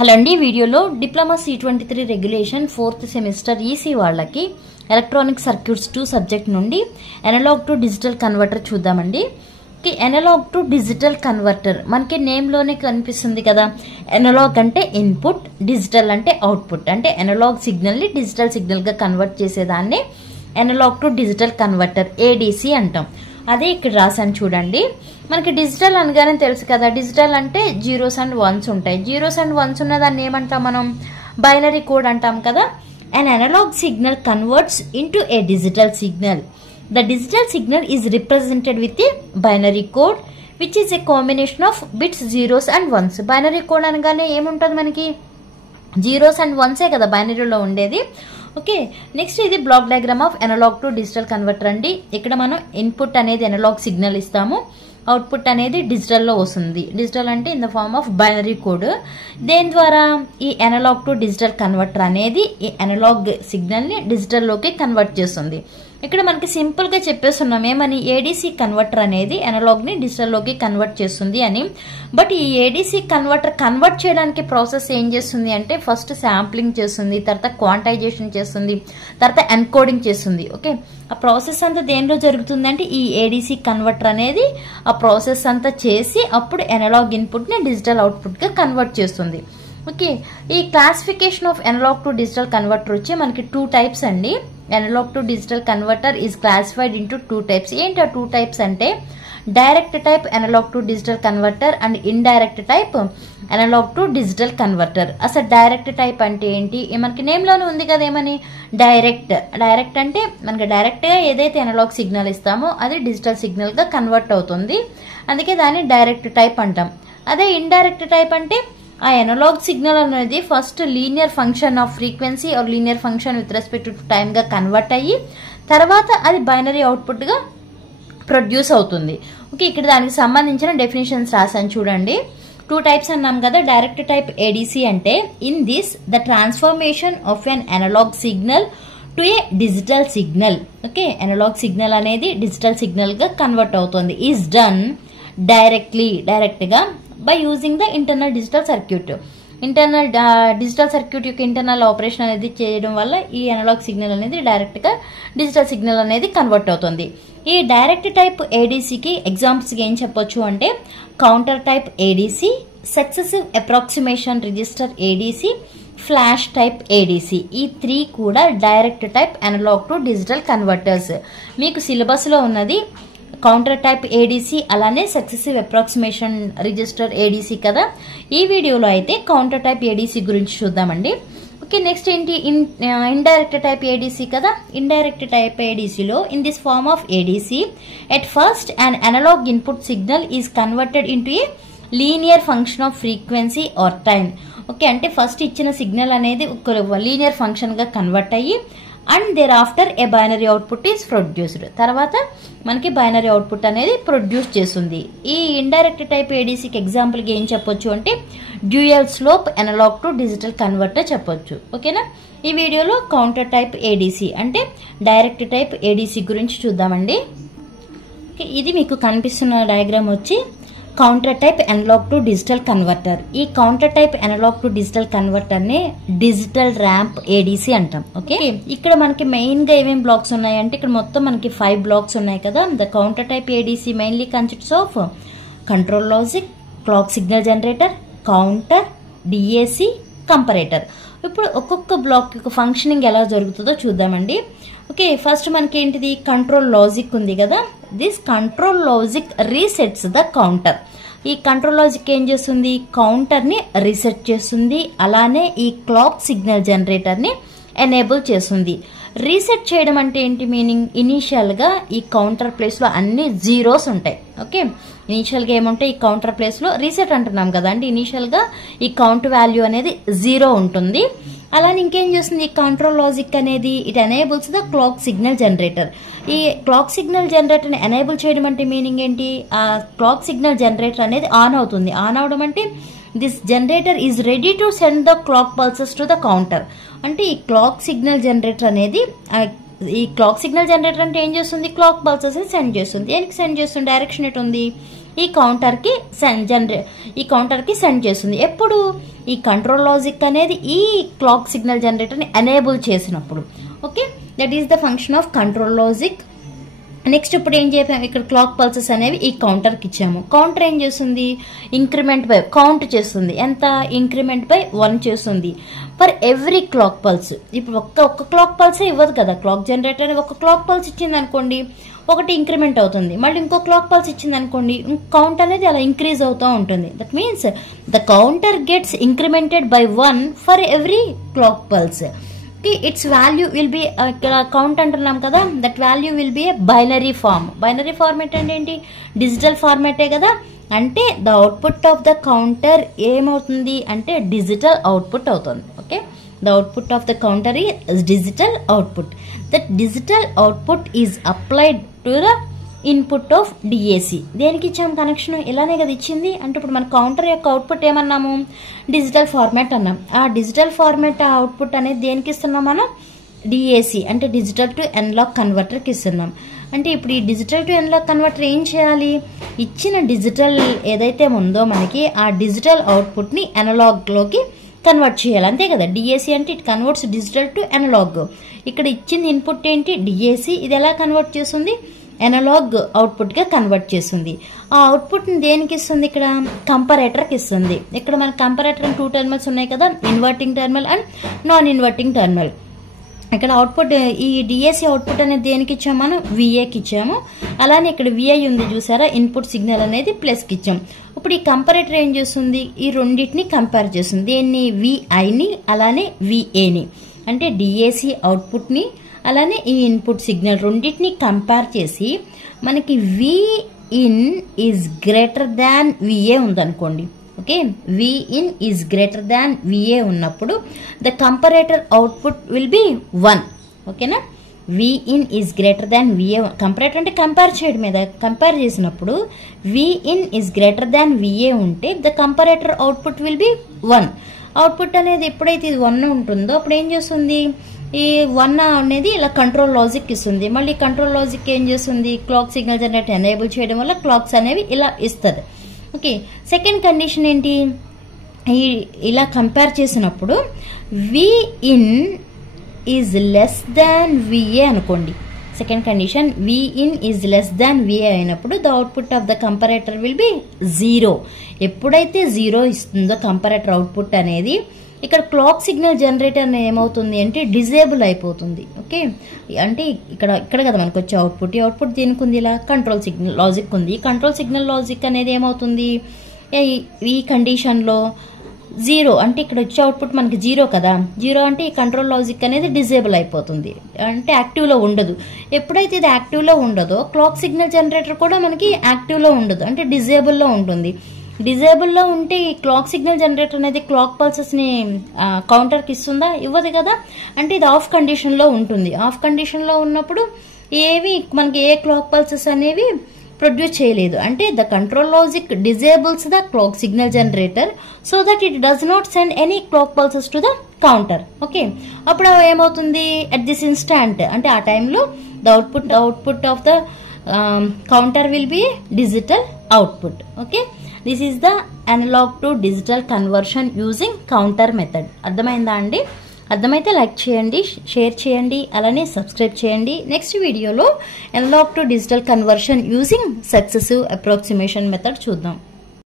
Hello అండి, వీడియోలో diploma C23 regulation 4th semester EC వాళ్ళకి ఎలక్ట్రానిక్ సర్క్యూట్స్ 2 సబ్జెక్ట్ నుండి అనలాగ్ టు డిజిటల్ కన్వర్టర్ చూద్దామండి. అనలాగ్ టు డిజిటల్ కన్వర్టర్ మనకి నేమ్లోనే కనిపిస్తుంది కదా. అనలాగ్ అంటే ఇన్పుట్, డిజిటల్ అంటే అవుట్పుట్. అంటే అనలాగ్ సిగ్నల్ని డిజిటల్ సిగ్నల్గా కన్వర్ట్ చేసేదాన్ని analogue to digital converter ADC అంటాం. అదే ఇక్కడ రాసాను చూడండి. మనకి డిజిటల్ అనగానే తెలుసు కదా, డిజిటల్ అంటే జీరోస్ అండ్ వన్స్ ఉంటాయి. జీరోస్ అండ్ వన్స్ ఉన్న దాన్ని ఏమంటాం మనం? బైనరీ కోడ్ అంటాం కదా. An analog signal converts into a digital signal. The digital signal is represented with a binary code which is a combination of bits zeros and ones. Binary code అనగానే ఏముంటుంది మనకి? Zeros and వన్సే కదా బైనరీలో ఉండేది. Okay, next ఇది block diagram of analogue to digital converter అండి. ఇక్కడ మనం ఇన్పుట్ అనేది అనలాగ్ సిగ్నల్ ఇస్తాము, అవుట్పుట్ అనేది డిజిటల్లో వస్తుంది. డిజిటల్ అంటే in the form of binary code. దేని ద్వారా? ఈ అనలాగ్ టు డిజిటల్ కన్వర్టర్ అనేది ఈ అనలాగ్ సిగ్నల్ని డిజిటల్లోకి కన్వర్ట్ చేస్తుంది. ఇక్కడ మనకి సింపుల్గా చెప్పేస్తున్నాం ఏమని? ఏడీసీ కన్వర్టర్ అనేది అనలాగ్ని డిజిటల్లోకి కన్వర్ట్ చేస్తుంది అని. బట్ ఈ ఏడీసీ కన్వర్ట్ చేయడానికి ప్రాసెస్ ఏం చేస్తుంది అంటే ఫస్ట్ శాంప్లింగ్ చేస్తుంది, తర్వాత క్వాంటైజేషన్ చేస్తుంది, తర్వాత ఎన్కోడింగ్ చేస్తుంది. ఓకే, ఆ ప్రాసెస్ అంతా దేనిలో జరుగుతుంది అంటే ఈ ఏడీసీ కన్వర్టర్ అనేది ఆ ప్రాసెస్ అంతా చేసి అప్పుడు అనలాగ్ ఇన్పుట్ని డిజిటల్ అవుట్పుట్గా కన్వర్ట్ చేస్తుంది. ఓకే, ఈ classification of analogue to digital converter వచ్చి మనకి 2 టైప్స్ అండి. Analogue to digital converter is classified into 2 types. ఏంటి ఆ 2 టైప్స్ అంటే direct type analogue to digital converter and indirect type analogue to digital converter. అసలు direct type అంటే ఏంటి? మనకి నేమ్లోనే ఉంది కదా ఏమని? డైరెక్ట్ అంటే మనకి డైరెక్ట్గా ఏదైతే అనలాగ్ సిగ్నల్ ఇస్తామో అది డిజిటల్ సిగ్నల్గా కన్వర్ట్ అవుతుంది, అందుకే దాన్ని డైరెక్ట్ టైప్ అంటాం. అదే ఇండైరెక్ట్ టైప్ అంటే ఆ అనలాగ్ సిగ్నల్ అనేది first linear function of frequency or linear function with respect to టైమ్గా కన్వర్ట్ అయ్యి తర్వాత అది బైనరీ అవుట్పుట్గా ప్రొడ్యూస్ అవుతుంది. ఓకే, ఇక్కడ దానికి సంబంధించిన డెఫినేషన్స్ రాసాను చూడండి. 2 టైప్స్ అన్నాం కదా. డైరెక్ట్ టైప్ ఏడీసీ అంటే in this the transformation of an analogue signal to a digital signal. Okay, analogue signal అనేది డిజిటల్ సిగ్నల్గా కన్వర్ట్ అవుతుంది. ఈజ్ డన్ డైరెక్ట్గా by using the internal digital circuit. Internal digital circuit యొక్క internal operation అనేది చేయడం వల్ల ఈ అనలాగ్ సిగ్నల్ అనేది డైరెక్ట్గా డిజిటల్ సిగ్నల్ అనేది కన్వర్ట్ అవుతుంది. ఈ డైరెక్ట్ టైప్ ఏడీసీకి ఎగ్జాంపుల్స్గా ఏం చెప్పొచ్చు అంటే counter type ADC, successive approximation register ADC, flash type ADC. ఈ 3 కూడా direct type analogue to digital converters. మీకు సిలబస్లో ఉన్నది కౌంటర్ టైప్ ఏడీసీ, అలానే సక్సెసివ్ అప్రాక్సిమేషన్ రిజిస్టర్ ఏడీసీ కదా. ఈ వీడియోలో అయితే కౌంటర్ టైప్ ఏడీసీ గురించి చూద్దామండి. ఓకే, నెక్స్ట్ ఏంటి? ఇండైరెక్ట్ టైప్ ఏడీసీ కదా. ఇండైరెక్ట్ టైప్ ఏడీసీలో in this form of ADC at first an analog input signal is converted into a linear function of frequency or time. Okay, అంటే first ఇచ్చిన signal అనేది ఒక linear ఫంక్షన్గా convert అయ్యి and thereafter a binary output is produced. తర్వాత మనకి binary output అనేది produce చేస్తుంది. ఈ ఇండైరెక్ట్ టైప్ ఏడీసీకి ఎగ్జాంపుల్గా ఏం చెప్పొచ్చు అంటే dual slope analog to digital converter చెప్పొచ్చు. ఓకేనా, ఈ వీడియోలో కౌంటర్ టైప్ ఏడీసీ అంటే డైరెక్ట్ టైప్ ఏడీసీ గురించి చూద్దామండి. ఇది మీకు కనిపిస్తున్న డయాగ్రామ్ వచ్చి counter type analogue to digital converter. ఈ counter type analogue to digital converter ని డిజిటల్ ర్యాంప్ ఏడీసీ అంటాం. ఓకే, ఇక్కడ మనకి మెయిన్ గా ఏమేమి బ్లాక్స్ ఉన్నాయంటే ఇక్కడ మొత్తం మనకి 5 బ్లాక్స్ ఉన్నాయి కదా. The counter type ADC mainly consists of control logic, clock signal generator, counter, DAC, comparator. ఇప్పుడు ఒక్కొక్క బ్లాక్ యొక్క ఫంక్షనింగ్ ఎలా జరుగుతుందో చూద్దామండి. ఓకే, ఫస్ట్ మనకి ఏంటిది? కంట్రోల్ లాజిక్ ఉంది కదా. This control logic resets the counter. ఈ కంట్రోల్ లాజిక్ ఏం చేస్తుంది? కౌంటర్ని రీసెట్ చేస్తుంది, అలానే ఈ క్లాక్ సిగ్నల్ జనరేటర్ని ఎనేబుల్ చేస్తుంది. రీసెట్ చేయడం అంటే ఏంటి మీనింగ్? ఇనీషియల్గా ఈ కౌంటర్ ప్లేస్లో అన్ని జీరోస్ ఉంటాయి. ఓకే, ఇనీషియల్గా ఏముంటాయి? ఈ కౌంటర్ ప్లేస్లో రీసెట్ అంటున్నాం కదా అండి. ఇనీషియల్గా ఈ కౌంట్ వాల్యూ అనేది 0 ఉంటుంది. అలానే ఇంకేం చేస్తుంది ఈ కంట్రోల్ లాజిక్ అనేది? It enables the clock signal generator. ఈ క్లాక్ సిగ్నల్ జనరేటర్ని ఎనేబుల్ చేయడం అంటే మీనింగ్ ఏంటి? ఆ క్లాక్ సిగ్నల్ జనరేటర్ అనేది ఆన్ అవుతుంది. ఆన్ అవడం అంటే this generator is ready to send the clock pulses to the counter. అంటే ఈ క్లాక్ సిగ్నల్ జనరేటర్ అనేది ఈ క్లాక్ సిగ్నల్ జనరేటర్ అంటే ఏం చేస్తుంది, క్లాక్ పల్సెస్ సెండ్ చేస్తుంది. దేనికి సెండ్ చేస్తుంది, డైరెక్షన్ ఎటు ఉంది, ఈ కౌంటర్కి సెండ్ చేస్తుంది. ఎప్పుడు ఈ కంట్రోల్ లాజిక్ అనేది ఈ క్లాక్ సిగ్నల్ జనరేటర్ని ఎనేబుల్ చేసినప్పుడు. Okay, that is the function of control logic. Next ఇప్పుడు ఏం చేసాము, ఇక్కడ క్లాక్ పల్సెస్ అనేవి ఈ కౌంటర్కి ఇచ్చాము. కౌంటర్ ఏం చేస్తుంది, ఇంక్రిమెంట్ బై కౌంట్ చేస్తుంది. ఎంత, ఇంక్రిమెంట్ బై 1 చేస్తుంది ఫర్ ఎవ్రీ క్లాక్ పల్స్. ఇప్పుడు ఒక్క క్లాక్ పల్సే ఇవ్వదు కదా, క్లాక్ జనరేటర్ ఒక క్లాక్ పల్స్ ఇచ్చింది అనుకోండి, ఒకటి ఇంక్రిమెంట్ అవుతుంది. మళ్ళీ ఇంకో క్లాక్ పల్స్ ఇచ్చింది అనుకోండి, కౌంట్ అనేది అలా ఇంక్రీజ్ అవుతూ ఉంటుంది. That means the counter gets incremented by 1 for every clock pulse. Its value will be, ఇక్కడ కౌంట్ అంటున్నాం కదా, that value will be a binary form. Binary format అంటే ఏంటి, డిజిటల్ ఫార్మేటే కదా. అంటే the output of the counter ఏమవుతుంది అంటే డిజిటల్ అవుట్పుట్ అవుతుంది. ఓకే, the output of the counter is digital output. That digital output is applied to the input of DAC. దేనికి ఇచ్చాము కనెక్షన్, ఇలానే కదా ఇచ్చింది. అంటే ఇప్పుడు మన కౌంటర్ యొక్క అవుట్పుట్ ఏమన్నాము, డిజిటల్ ఫార్మాట్ అన్నాం. ఆ డిజిటల్ ఫార్మాట్ అవుట్పుట్ అనేది దేనికి ఇస్తున్నాం మనం, డిఏసి అంటే డిజిటల్ టు ఎనలాగ్ కన్వర్టర్కి ఇస్తున్నాం. అంటే ఇప్పుడు ఈ డిజిటల్ టు ఎనలాగ్ కన్వర్టర్ ఏం చేయాలి, ఇచ్చిన డిజిటల్ ఏదైతే ఉందో మనకి ఆ డిజిటల్ అవుట్పుట్ని ఎనలాగ్లోకి కన్వర్ట్ చేయాలి, అంతే కదా. డిఏసి అంటే it converts digital to analogue. ఇక్కడ ఇచ్చింది ఇన్పుట్ ఏంటి, డిఏసి. ఇది ఎలా కన్వర్ట్ చేస్తుంది, ఎనలాగ్ అవుట్పుట్ గా కన్వర్ట్ చేస్తుంది. ఆ అవుట్పుట్ ని దేనికి ఇస్తుంది, ఇక్కడ కంపరేటర్ కి ఇస్తుంది. ఇక్కడ మన కంపరేటర్ 2 టెర్మినల్స్ ఉన్నాయి కదా, inverting terminal and non inverting terminal. ఇక్కడ అవుట్పుట్ ఈ డిఏసి అవుట్పుట్ అనేది దేనికి ఇచ్చాము మనం, విఏకి ఇచ్చాము. అలానే ఇక్కడ విఐ ఉంది చూసారా, ఇన్పుట్ సిగ్నల్ అనేది ప్లస్ కి ఇచ్చాం. ఇప్పుడు ఈ కంపరేటర్ ఏం చేస్తుంది, ఈ రెండింటిని కంపేర్ చేస్తుంది. దేన్ని, విఐని అలానే విఏని. అంటే డిఏసి అవుట్పుట్ ని అలానే ఈ ఇన్పుట్ సిగ్నల్ రెండింటిని కంపేర్ చేసి మనకి V in is greater than VA ఉందనుకోండి. Okay, V in is greater than VA ఉన్నప్పుడు the comparator output will be 1. ఓకేనా, V in is greater than VA. Comparator అంటే కంపేర్ చేయడం మీద, కంపేర్ చేసినప్పుడు V in is greater than VA ఉంటే the comparator output will be 1. Output అనేది ఎప్పుడైతే ఇది 1 ఉంటుందో అప్పుడు ఏం చేస్తుంది, ఈ 1 అనేది ఇలా కంట్రోల్ లాజిక్ ఇస్తుంది. మళ్ళీ కంట్రోల్ లాజిక్ ఏం చేస్తుంది, క్లాక్ సిగ్నల్ జనరేటర్ ఎనేబుల్ చేయడం వల్ల క్లాక్స్ అనేవి ఇలా ఇస్తుంది. ఓకే, సెకండ్ కండిషన్ ఏంటి, ఇలా కంపేర్ చేసినప్పుడు V in is less than VA అనుకోండి. Second condition, V in is less than VA అయినప్పుడు the output of the comparator will be 0. ఎప్పుడైతే 0 ఇస్తుందో కంపరేటర్ అవుట్పుట్ అనేది, ఇక్కడ క్లాక్ సిగ్నల్ జనరేటర్ ఏమవుతుంది అంటే డిజేబుల్ అయిపోతుంది. ఓకే, అంటే ఇక్కడ కదా మనకు వచ్చే అవుట్పుట్. ఈ అవుట్పుట్ దేనికి ఉంది, ఇలా కంట్రోల్ సిగ్నల్ లాజిక్ ఉంది. ఈ కంట్రోల్ సిగ్నల్ లాజిక్ అనేది ఏమవుతుంది, ఈ కండిషన్లో 0 అంటే ఇక్కడ వచ్చే అవుట్పుట్ మనకి 0 కదా. 0 అంటే ఈ కంట్రోల్ లాజిక్ అనేది డిజేబుల్ అయిపోతుంది, అంటే యాక్టివ్లో ఉండదు. ఎప్పుడైతే ఇది యాక్టివ్లో ఉండదో క్లాక్ సిగ్నల్ జనరేటర్ కూడా మనకి యాక్టివ్లో ఉండదు, అంటే డిజేబుల్లో ఉంటుంది. డిజేబుల్లో ఉంటే ఈ క్లాక్ సిగ్నల్ జనరేటర్ అనేది క్లాక్ పల్సెస్ని కౌంటర్కి ఇస్తుందా, ఇవ్వదు కదా. అంటే ఇది ఆఫ్ కండిషన్లో ఉంటుంది. ఆఫ్ కండిషన్లో ఉన్నప్పుడు ఏవి మనకి ఏ క్లాక్ పల్సెస్ అనేవి ప్రొడ్యూస్ చేయలేదు. అంటే the control logic disables the clock signal generator so that it does not send any clock pulses to the counter. Okay, అప్పుడు ఏమవుతుంది, అట్ దిస్ ఇన్స్టాంట్ అంటే ఆ టైంలో the output of the counter will be digital output. Okay, this is the analogue to digital conversion using counter method. అర్థమైందా అండి? అర్థమైతే like చేయండి, share చేయండి, అలానే సబ్స్క్రైబ్ చేయండి. నెక్స్ట్ వీడియోలో analogue to digital conversion using successive approximation method చూద్దాం.